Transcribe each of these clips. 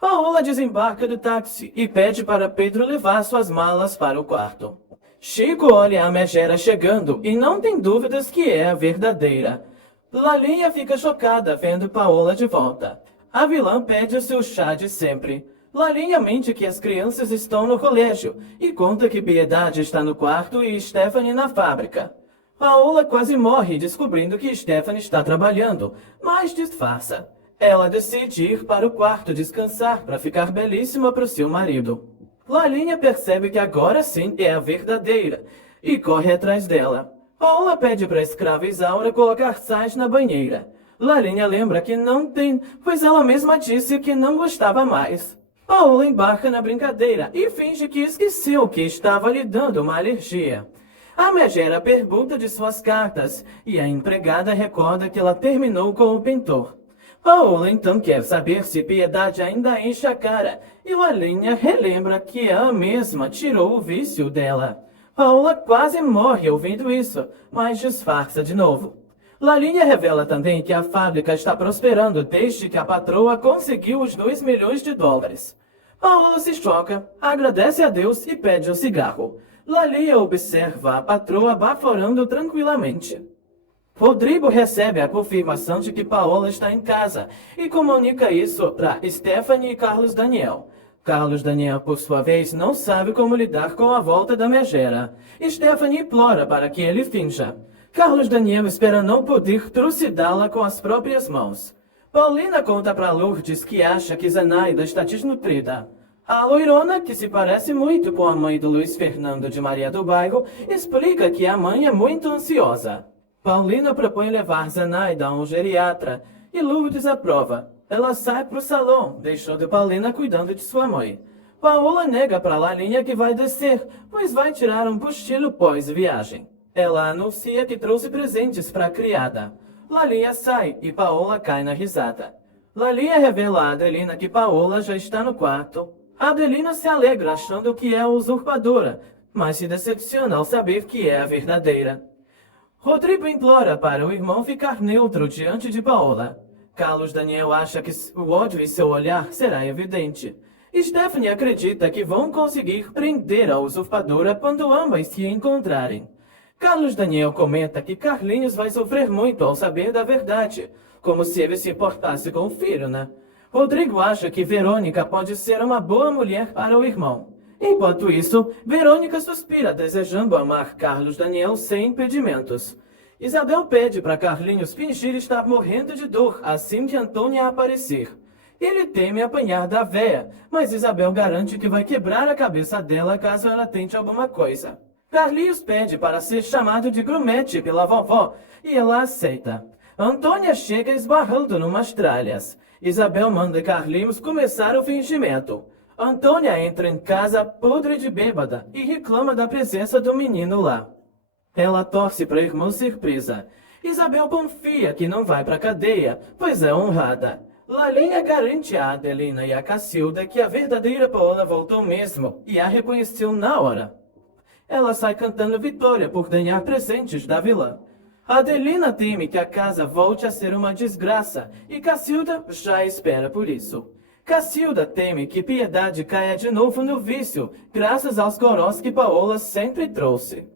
Paola desembarca do táxi e pede para Pedro levar suas malas para o quarto. Chico olha a megera chegando e não tem dúvidas que é a verdadeira. Lalinha fica chocada vendo Paola de volta. A vilã pede o seu chá de sempre. Lalinha mente que as crianças estão no colégio e conta que Piedade está no quarto e Stephanie na fábrica. Paola quase morre descobrindo que Stephanie está trabalhando, mas disfarça. Ela decide ir para o quarto descansar para ficar belíssima para o seu marido. Lalinha percebe que agora sim é a verdadeira e corre atrás dela. Paola pede para a escrava Isaura colocar sais na banheira. Lalinha lembra que não tem, pois ela mesma disse que não gostava mais. Paola embarca na brincadeira e finge que esqueceu que estava lhe dando uma alergia. A megera pergunta de suas cartas e a empregada recorda que ela terminou com o pintor. Paola então quer saber se Piedade ainda enche a cara e Lalinha relembra que ela mesma tirou o vício dela. Paola quase morre ouvindo isso, mas disfarça de novo. Lalinha revela também que a fábrica está prosperando desde que a patroa conseguiu os 2 milhões de dólares. Paola se choca, agradece a Deus e pede um cigarro. Lalinha observa a patroa baforando tranquilamente. Rodrigo recebe a confirmação de que Paola está em casa e comunica isso para Stephanie e Carlos Daniel. Carlos Daniel, por sua vez, não sabe como lidar com a volta da megera. Stephanie implora para que ele finja. Carlos Daniel espera não poder trucidá-la com as próprias mãos. Paulina conta para Lourdes que acha que Zenaida está desnutrida. A loirona, que se parece muito com a mãe do Luiz Fernando de Maria do Bairro, explica que a mãe é muito ansiosa. Paulina propõe levar Zenaida a um geriatra e Lourdes aprova. Ela sai para o salão, deixando Paulina cuidando de sua mãe. Paola nega para Lalinha que vai descer, pois vai tirar um cochilo pós-viagem. Ela anuncia que trouxe presentes para a criada. Lalinha sai e Paola cai na risada. Lalinha revela a Adelina que Paola já está no quarto. Adelina se alegra achando que é a usurpadora, mas se decepciona ao saber que é a verdadeira. Rodrigo implora para o irmão ficar neutro diante de Paola. Carlos Daniel acha que o ódio em seu olhar será evidente. Stephanie acredita que vão conseguir prender a usurpadora quando ambas se encontrarem. Carlos Daniel comenta que Carlinhos vai sofrer muito ao saber da verdade, como se ele se importasse com o filho, né? Rodrigo acha que Verônica pode ser uma boa mulher para o irmão. Enquanto isso, Verônica suspira desejando amar Carlos Daniel sem impedimentos. Isabel pede para Carlinhos fingir estar morrendo de dor assim que Antônia aparecer. Ele teme apanhar da véia, mas Isabel garante que vai quebrar a cabeça dela caso ela tente alguma coisa. Carlinhos pede para ser chamado de grumete pela vovó e ela aceita. Antônia chega esbarrando numas tralhas. Isabel manda Carlinhos começar o fingimento. Antônia entra em casa podre de bêbada e reclama da presença do menino lá. Ela torce para a irmã ser presa. Isabel confia que não vai para a cadeia, pois é honrada. Lalinha garante a Adelina e a Cacilda que a verdadeira Paola voltou mesmo e a reconheceu na hora. Ela sai cantando vitória por ganhar presentes da vilã. Adelina teme que a casa volte a ser uma desgraça e Cacilda já espera por isso. Cacilda teme que Piedade caia de novo no vício, graças aos gorós que Paola sempre trouxe.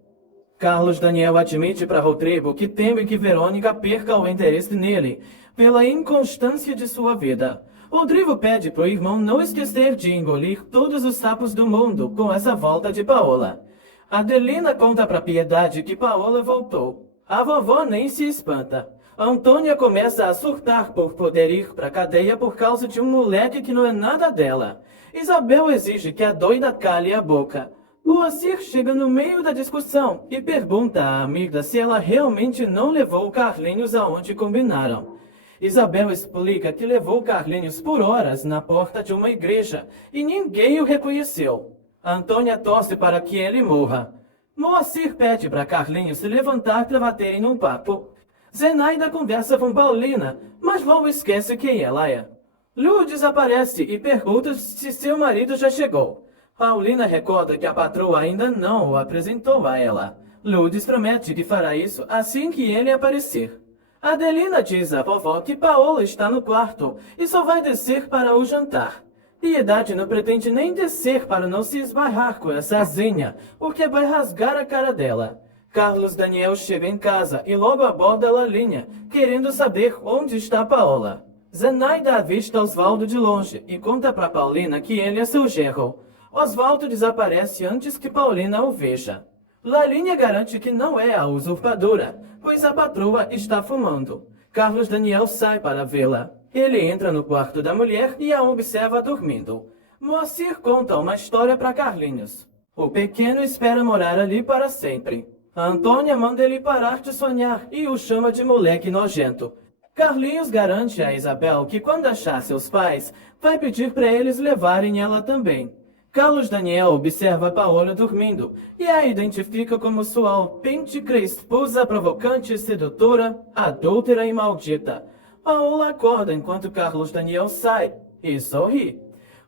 Carlos Daniel admite para Rodrigo que teme que Verônica perca o interesse nele, pela inconstância de sua vida. Rodrigo pede para o irmão não esquecer de engolir todos os sapos do mundo com essa volta de Paola. Adelina conta para Piedade que Paola voltou. A vovó nem se espanta. Antônia começa a surtar por poder ir para a cadeia por causa de um moleque que não é nada dela. Isabel exige que a doida cale a boca. Moacir chega no meio da discussão e pergunta à amiga se ela realmente não levou Carlinhos aonde combinaram. Isabel explica que levou Carlinhos por horas na porta de uma igreja e ninguém o reconheceu. Antônia torce para que ele morra. Moacir pede para Carlinhos se levantar para baterem num papo. Zenaida conversa com Paulina, mas logo esquece quem ela é. Lourdes aparece e pergunta se seu marido já chegou. Paulina recorda que a patroa ainda não o apresentou a ela. Lourdes promete que fará isso assim que ele aparecer. Adelina diz à vovó que Paola está no quarto e só vai descer para o jantar. Piedade não pretende nem descer para não se esbarrar com essa asinha, porque vai rasgar a cara dela. Carlos Daniel chega em casa e logo aborda Lalinha, querendo saber onde está Paola. Zenaida avista Osvaldo de longe e conta para Paulina que ele é seu genro. Osvaldo desaparece antes que Paulina o veja. Lalinha garante que não é a usurpadora, pois a patroa está fumando. Carlos Daniel sai para vê-la. Ele entra no quarto da mulher e a observa dormindo. Moacir conta uma história para Carlinhos. O pequeno espera morar ali para sempre. A Antônia manda ele parar de sonhar e o chama de moleque nojento. Carlinhos garante a Isabel que quando achar seus pais, vai pedir para eles levarem ela também. Carlos Daniel observa Paola dormindo e a identifica como sua autêntica esposa provocante, sedutora, adúltera e maldita. Paola acorda enquanto Carlos Daniel sai e sorri.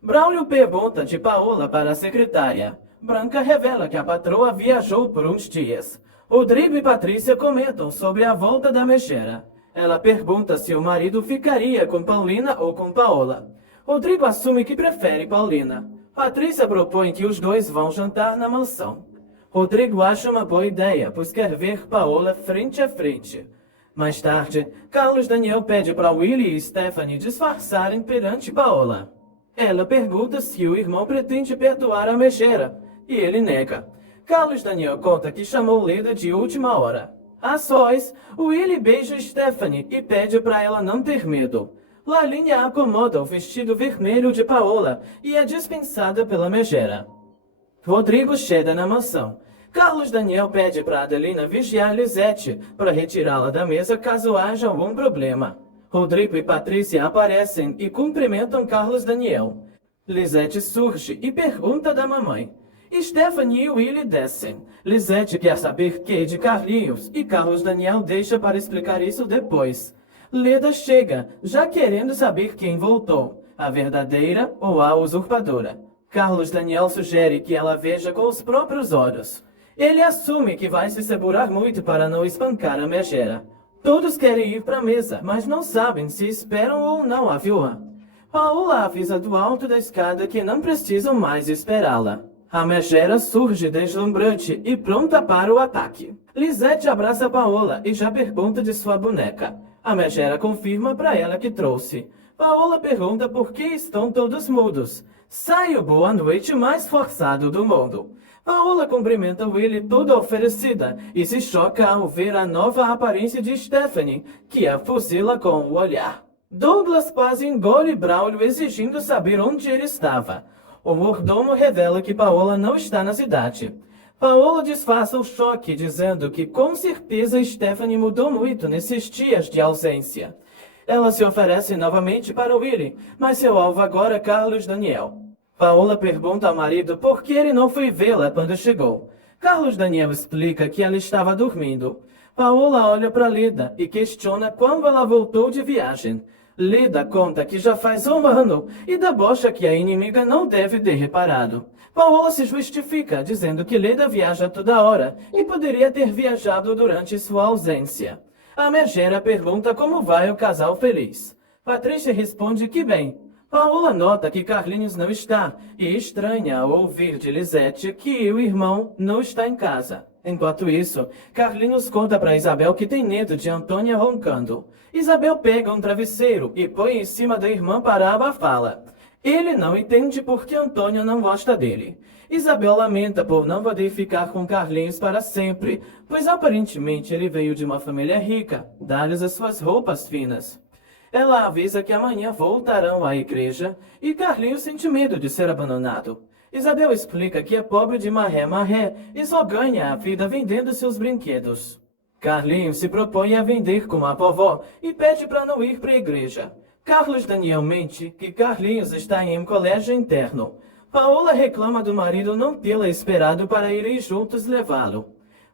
Braulio pergunta de Paola para a secretária. Branca revela que a patroa viajou por uns dias. Rodrigo e Patrícia comentam sobre a volta da megera. Ela pergunta se o marido ficaria com Paulina ou com Paola. Rodrigo assume que prefere Paulina. Patrícia propõe que os dois vão jantar na mansão. Rodrigo acha uma boa ideia, pois quer ver Paola frente a frente. Mais tarde, Carlos Daniel pede para Willy e Stephanie disfarçarem perante Paola. Ela pergunta se o irmão pretende perdoar a megera, e ele nega. Carlos Daniel conta que chamou Leda de última hora. A sós, Willy beija Stephanie e pede para ela não ter medo. Lalinha acomoda o vestido vermelho de Paola e é dispensada pela megera. Rodrigo chega na mansão. Carlos Daniel pede para Adelina vigiar Lisete para retirá-la da mesa caso haja algum problema. Rodrigo e Patrícia aparecem e cumprimentam Carlos Daniel. Lisete surge e pergunta da mamãe. Stephanie e Willy descem. Lisete quer saber que de Carlinhos e Carlos Daniel deixa para explicar isso depois. Leda chega, já querendo saber quem voltou, a verdadeira ou a usurpadora. Carlos Daniel sugere que ela veja com os próprios olhos. Ele assume que vai se segurar muito para não espancar a megera. Todos querem ir para a mesa, mas não sabem se esperam ou não a vilã. Paola avisa do alto da escada que não precisam mais esperá-la. A megera surge deslumbrante e pronta para o ataque. Lisete abraça Paola e já pergunta de sua boneca. A megera confirma para ela que trouxe. Paola pergunta por que estão todos mudos. Sai o boa noite mais forçado do mundo. Paola cumprimenta Willy toda oferecida e se choca ao ver a nova aparência de Stephanie, que a fuzila com o olhar. Douglas quase engole Braulio exigindo saber onde ele estava. O mordomo revela que Paola não está na cidade. Paola disfarça o choque, dizendo que com certeza Stephanie mudou muito nesses dias de ausência. Ela se oferece novamente para Willy, mas seu alvo agora é Carlos Daniel. Paola pergunta ao marido por que ele não foi vê-la quando chegou. Carlos Daniel explica que ela estava dormindo. Paola olha para Leda e questiona quando ela voltou de viagem. Leda conta que já faz um ano e debocha que a inimiga não deve ter reparado. Paola se justifica, dizendo que Leda viaja toda hora e poderia ter viajado durante sua ausência. A megera pergunta como vai o casal feliz. Patrícia responde que bem. Paola nota que Carlinhos não está e estranha ao ouvir de Lisete que o irmão não está em casa. Enquanto isso, Carlinhos conta para Isabel que tem medo de Antônia roncando. Isabel pega um travesseiro e põe em cima da irmã para abafá-la. Ele não entende por que Antônia não gosta dele. Isabel lamenta por não poder ficar com Carlinhos para sempre, pois aparentemente ele veio de uma família rica, dá-lhes as suas roupas finas. Ela avisa que amanhã voltarão à igreja e Carlinhos sente medo de ser abandonado. Isabel explica que é pobre de marré e só ganha a vida vendendo seus brinquedos. Carlinhos se propõe a vender com a vovó e pede para não ir para a igreja. Carlos Daniel mente que Carlinhos está em um colégio interno. Paola reclama do marido não tê-la esperado para irem juntos levá-lo.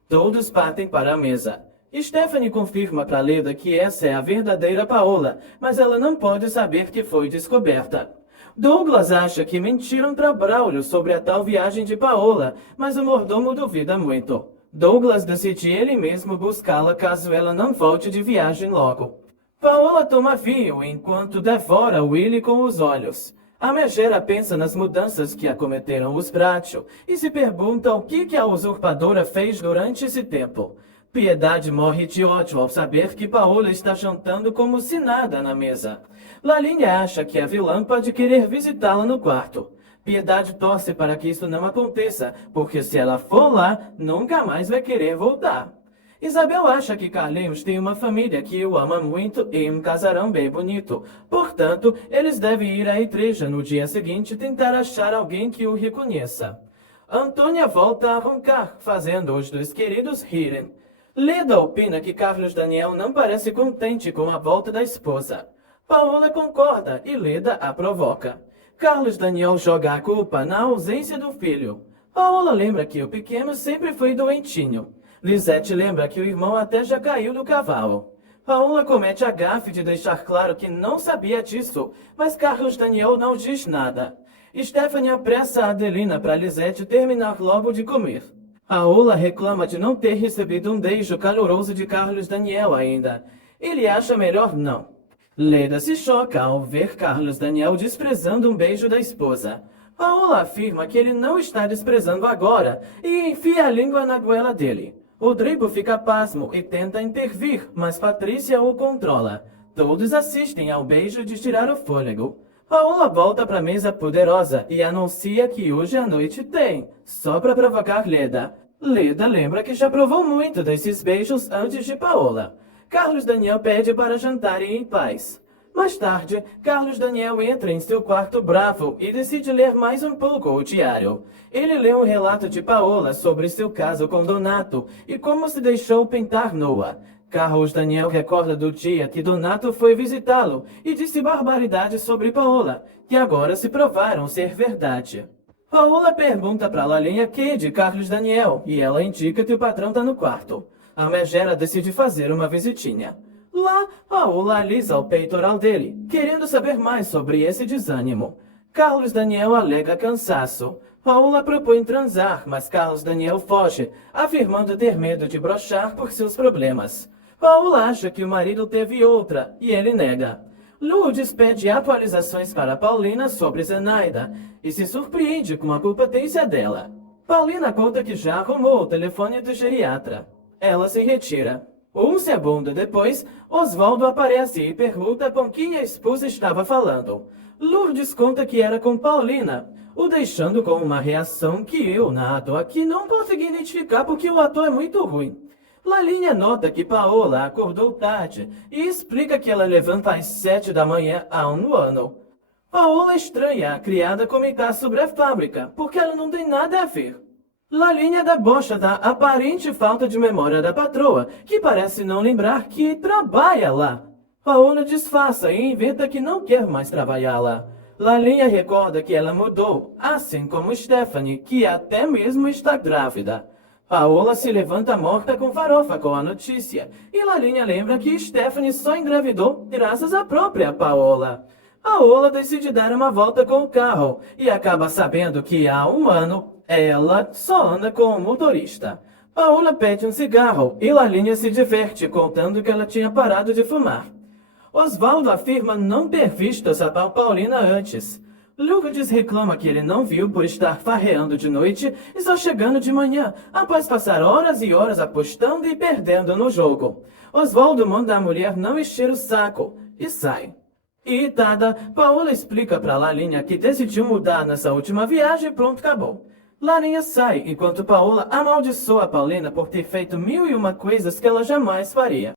Todos partem para a mesa. Stephanie confirma para Leda que essa é a verdadeira Paola, mas ela não pode saber que foi descoberta. Douglas acha que mentiram para Braulio sobre a tal viagem de Paola, mas o mordomo duvida muito. Douglas decide ele mesmo buscá-la caso ela não volte de viagem logo. Paola toma vinho enquanto devora Willy com os olhos. A megera pensa nas mudanças que acometeram os Bracho e se pergunta o que a usurpadora fez durante esse tempo. Piedade morre de ódio ao saber que Paola está jantando como se nada na mesa. Lalinha acha que a vilã pode querer visitá-la no quarto. Piedade torce para que isso não aconteça, porque se ela for lá, nunca mais vai querer voltar. Isabel acha que Carlinhos tem uma família que o ama muito e um casarão bem bonito. Portanto, eles devem ir à igreja no dia seguinte e tentar achar alguém que o reconheça. Antônia volta a roncar, fazendo os dois queridos rirem. Leda opina que Carlos Daniel não parece contente com a volta da esposa. Paola concorda e Leda a provoca. Carlos Daniel joga a culpa na ausência do filho. Paola lembra que o pequeno sempre foi doentinho. Lisete lembra que o irmão até já caiu do cavalo. Paola comete a gafe de deixar claro que não sabia disso, mas Carlos Daniel não diz nada. Stephanie apressa a Adelina para Lisete terminar logo de comer. Paola reclama de não ter recebido um beijo caloroso de Carlos Daniel ainda. Ele acha melhor não. Leda se choca ao ver Carlos Daniel desprezando um beijo da esposa. Paola afirma que ele não está desprezando agora e enfia a língua na goela dele. Rodrigo fica pasmo e tenta intervir, mas Patrícia o controla. Todos assistem ao beijo de tirar o fôlego. Paola volta para a mesa poderosa e anuncia que hoje à noite tem, só para provocar Leda. Leda lembra que já provou muito desses beijos antes de Paola. Carlos Daniel pede para jantarem em paz. Mais tarde, Carlos Daniel entra em seu quarto bravo e decide ler mais um pouco o diário. Ele lê um relato de Paola sobre seu caso com Donato e como se deixou pintar nua. Carlos Daniel recorda do dia que Donato foi visitá-lo e disse barbaridades sobre Paola, que agora se provaram ser verdade. Paola pergunta para Lalinha que de Carlos Daniel e ela indica que o patrão está no quarto. A megera decide fazer uma visitinha. Lá, Paola alisa o peitoral dele, querendo saber mais sobre esse desânimo. Carlos Daniel alega cansaço. Paola propõe transar, mas Carlos Daniel foge, afirmando ter medo de broxar por seus problemas. Paola acha que o marido teve outra, e ele nega. Lourdes pede atualizações para Paulina sobre Zenaida, e se surpreende com a competência dela. Paulina conta que já arrumou o telefone do geriatra. Ela se retira. Um segundo depois, Osvaldo aparece e pergunta com quem a esposa estava falando. Lourdes conta que era com Paulina, o deixando com uma reação que eu, na ator aqui, não consegui identificar porque o ator é muito ruim. Lalinha nota que Paola acordou tarde e explica que ela levanta às 7 da manhã há um ano. Paola estranha a criada comentar sobre a fábrica, porque ela não tem nada a ver. Lalinha debocha da aparente falta de memória da patroa, que parece não lembrar que trabalha lá. Paola disfarça e inventa que não quer mais trabalhar lá. Lalinha recorda que ela mudou, assim como Stephanie, que até mesmo está grávida. Paola se levanta morta com farofa com a notícia, e Lalinha lembra que Stephanie só engravidou graças à própria Paola. Paola decide dar uma volta com o carro, e acaba sabendo que há um ano ela só anda com o motorista. Paola pede um cigarro, e Lalinha se diverte contando que ela tinha parado de fumar. Osvaldo afirma não ter visto essa Paulina antes. Lourdes reclama que ele não viu por estar farreando de noite e só chegando de manhã, após passar horas e horas apostando e perdendo no jogo. Osvaldo manda a mulher não encher o saco e sai. Irritada, Paola explica para Lalinha que decidiu mudar nessa última viagem e pronto, acabou. Lalinha sai, enquanto Paola amaldiçoa a Paulina por ter feito 1001 coisas que ela jamais faria.